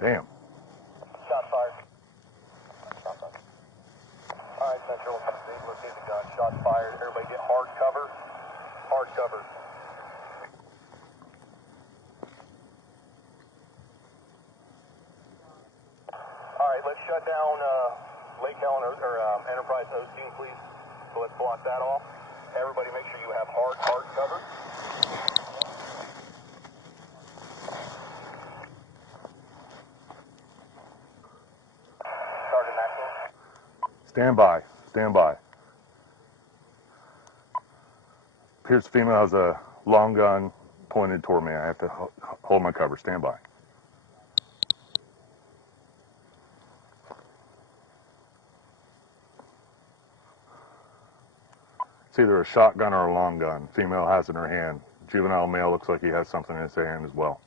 Damn. Shot fired. Alright, Central, they located the gun. Shot fired. Everybody get hard cover. Hard cover. Alright, let's shut down Lake Helen or Enterprise Osteen, please. So let's block that off. Everybody make sure you have hard cover. Sergeant Maxwell. Stand by. Stand by. Appears the female has a long gun pointed toward me. I have to hold my cover. Stand by. It's either a shotgun or a long gun. Female has it in her hand. Juvenile male looks like he has something in his hand as well.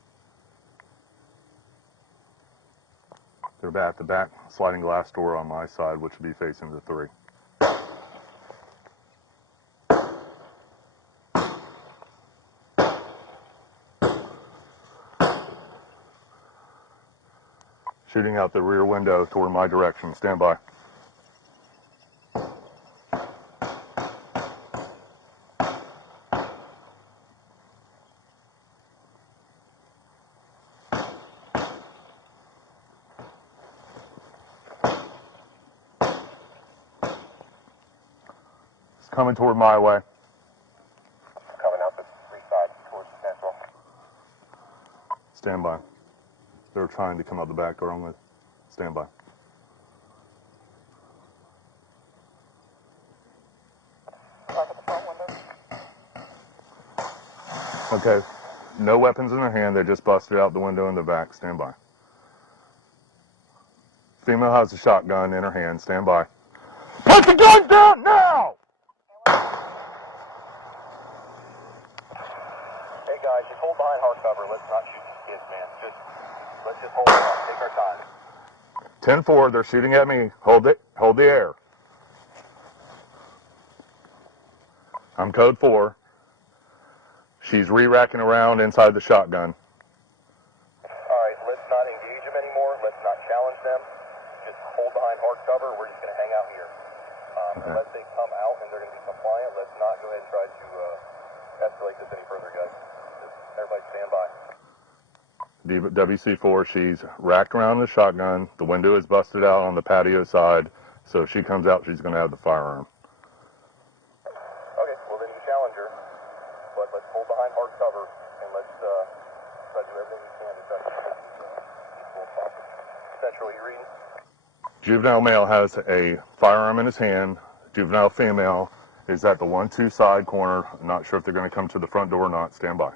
They're at the back sliding glass door on my side, which would be facing the 3. Shooting out the rear window toward my direction. Stand by. It's coming toward my way. Coming out the 3 side towards Central. Stand by. They're trying to come out the back door. I'm going to stand by. Back at the front window. Okay. No weapons in their hand. They just busted out the window in the back. Stand by. Female has a shotgun in her hand. Stand by. Put the gun down now! Hey guys, just hold behind hard cover. Let's not shoot these kids, man. Let's just hold on. Take our time. 10-4. They're shooting at me. Hold it. Hold the air. I'm code 4. She's re-racking around inside the shotgun. Alright, let's not engage them anymore. Let's not challenge them. Just hold behind hard cover. We're just going to hang out here. Okay. Unless they come out and they're going to be compliant, let's not go ahead and try to escalate this any further, guys. Just everybody stand by. WC4, she's racked around the shotgun. The window is busted out on the patio side. So if she comes out, she's going to have the firearm. Okay, well then you challenge her. But let's hold behind hard cover and let's try to do everything we can to try to keep this peaceful process. Central, you reading? Juvenile male has a firearm in his hand. Juvenile female is at the 1-2 side corner. I'm not sure if they're going to come to the front door or not. Stand by.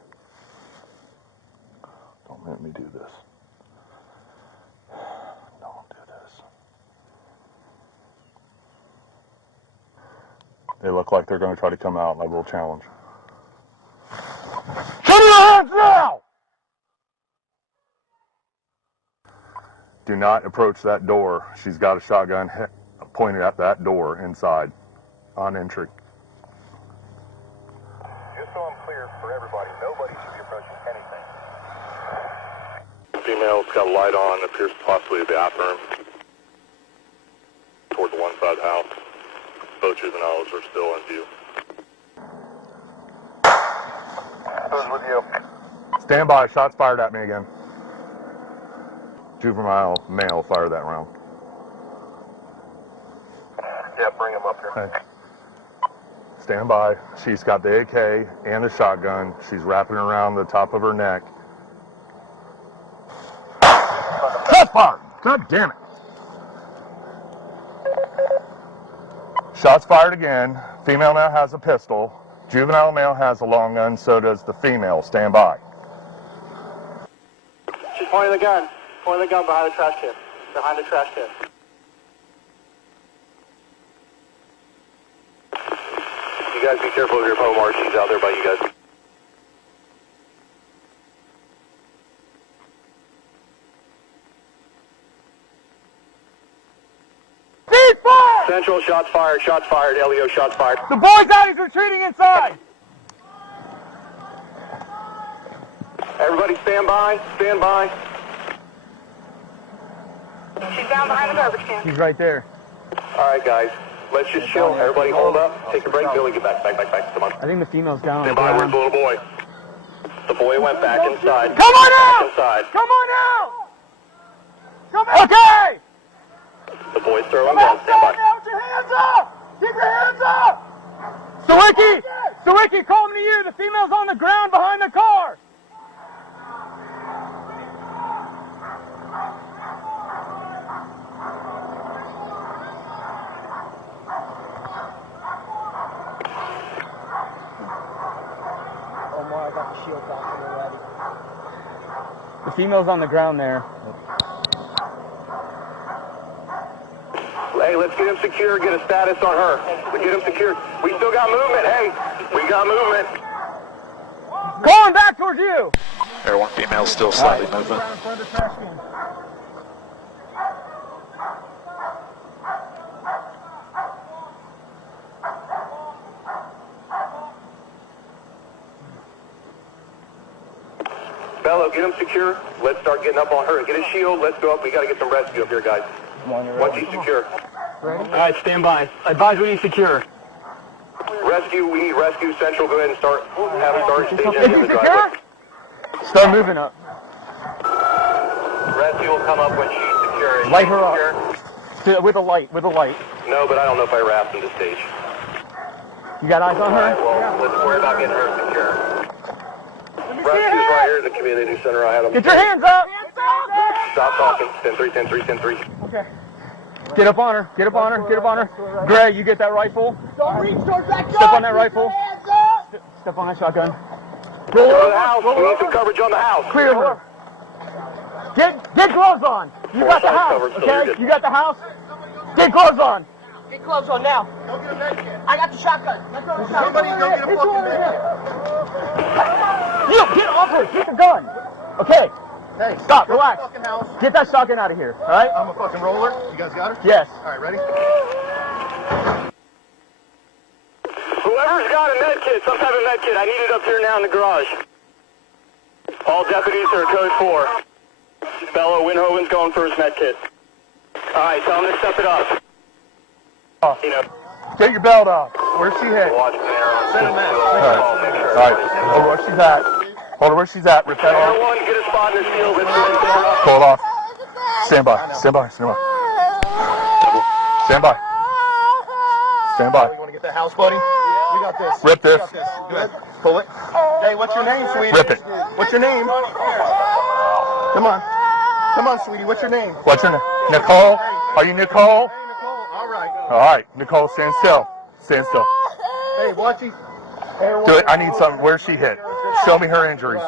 Don't let me do this. Don't do this. They look like they're going to try to come out, and I will challenge. Show me your hands now! Do not approach that door. She's got a shotgun pointed at that door inside on entry. Just so I'm clear for everybody, nobody should be approaching anything. Female's got a light on, appears possibly a bathroom toward the one side of the house. Both juveniles are still in view. Who's with you? Stand by, shots fired at me again. Juvenile male fired that round. Yeah, bring him up here. Okay. Stand by. She's got the AK and the shotgun. She's wrapping around the top of her neck. Shots fired! God damn it! Shots fired again. Female now has a pistol. Juvenile male has a long gun, so does the female. Stand by. She's pointing the gun. Pointing the gun behind the trash can. Behind the trash can. You guys be careful of your phone markings out there by you guys. Central, shots fired, LEO, shots fired. The boy's out, he's retreating inside! Everybody stand by, stand by. She's down behind the garbage can. He's right there. Alright, guys. Let's just chill. Everybody hold up. Take a break. Billy, get back. Come on. I think the female's down. Stand by. Where's the little boy? The boy went back inside. Come on out! Inside. Come on out! Come out! Okay! The boy's throwing down. Stand by. Put your hands up! Keep your hands up! Sawicki, call me to you. The female's on the ground behind the car. Oh my, I got the shield off already. The female's on the ground there. Hey, let's get him secure, get a status on her. We get him secure. We still got movement, hey. We got movement. Going back towards you. Air 1 female still slightly moving. Bello, get him secure. Let's start getting up on her. Get his shield. Let's go up. We got to get some rescue up here, guys. Once he's secure. All right, stand by. Advise we need secure. Rescue, we need rescue. Central, go ahead and start. Have a start stage Is in he the secure? driveway. Start moving up. Rescue will come up when she's secure. Light her up. With a light, No, but I don't know if I wrapped in the stage. You got eyes on All right, her? well, let's worry about getting her secure. Rescue's right here in the community center. I had them. Get your hands up! Stop talking. 10-3, 10-3, 10-3. Okay. Get up on her. Get up on her. Get up on her. Gray, you get that rifle. Don't reach towards that gun. Step on that rifle. Hands up. Step on that shotgun. Go to the house. We need some coverage on the house. Clear her. Get gloves on. You got the house. Okay? You got the house. Get gloves on. Get gloves on now. Go get a med kit. I got the shotgun. Somebody go get a fucking med kit. You get off her. Get the gun. Okay. Hey, Stop. Relax. Fucking house. Get that shotgun out of here. All right? I'm a fucking roller. You guys got her? Yes. All right, ready? Whoever's got a med kit, some type of med kit, I need it up here now in the garage. All deputies are code 4. Bello, Winhoven's going for his med kit. All right, tell him to step it up. You know, Get your belt off. Where's she hit? watch the arrow. Send him in. All right. Hold her where she's at. Hold her where she's at. Rip that off. Everyone, get a spot in the field. Let's get her up. Pull it off. Stand by. Stand by. Stand by. Stand by. Stand by. You want to get that house, buddy? We got this. Rip this. We got this. Good. Pull it. Hey, what's your name, sweetie? Rip it. What's your name? Come on. Come on, sweetie. What's your name? What's your name? Nicole? Are you Nicole? Hey, Nicole. All right. All right. Nicole, stand still. Stand still. Hey, Watchy. Do it. I need something. Where's she hit? Show me her injuries.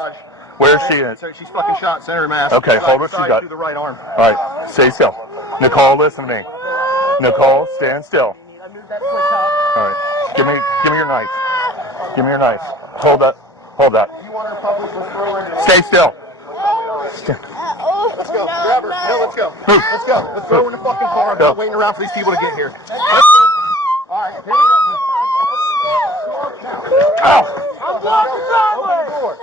Where's she at? She's fucking shot. Center mass. Okay, hold what she Side got. through the right arm. All right. Stay still. Nicole, listen to me. Nicole, stand still. All right. Give me your knife. Give me your knife. Hold that. Hold that. You want her public referral? Stay still. Let's go. Grab her. No, let's go. Let's go. Let's throw her in the fucking car. I'm Go. not waiting around for these people to get here. Let's go. All right, here we go. Ow! I'm blocking that way.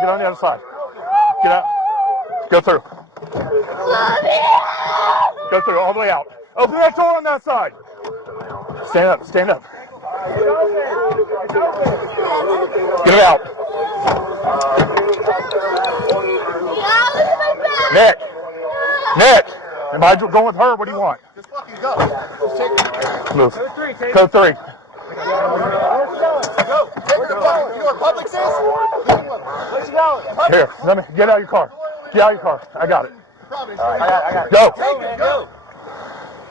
Get on the other side. Get out. Go through. Go through all the way out. Open that door on that side. Stand up. Stand up. Get it out. Nick. Nick. Am I going with her? What do you want? Just fucking go. Just take her. Move. Code 3. Go. Take her to public. You know what public says? Where's she going? Here, let me get out of your car. Get out of your car. I got it. I got it. Go. Take her. Go.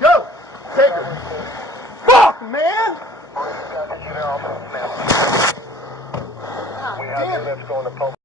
Go. Take her. Fuck, man. We have your lips going to public.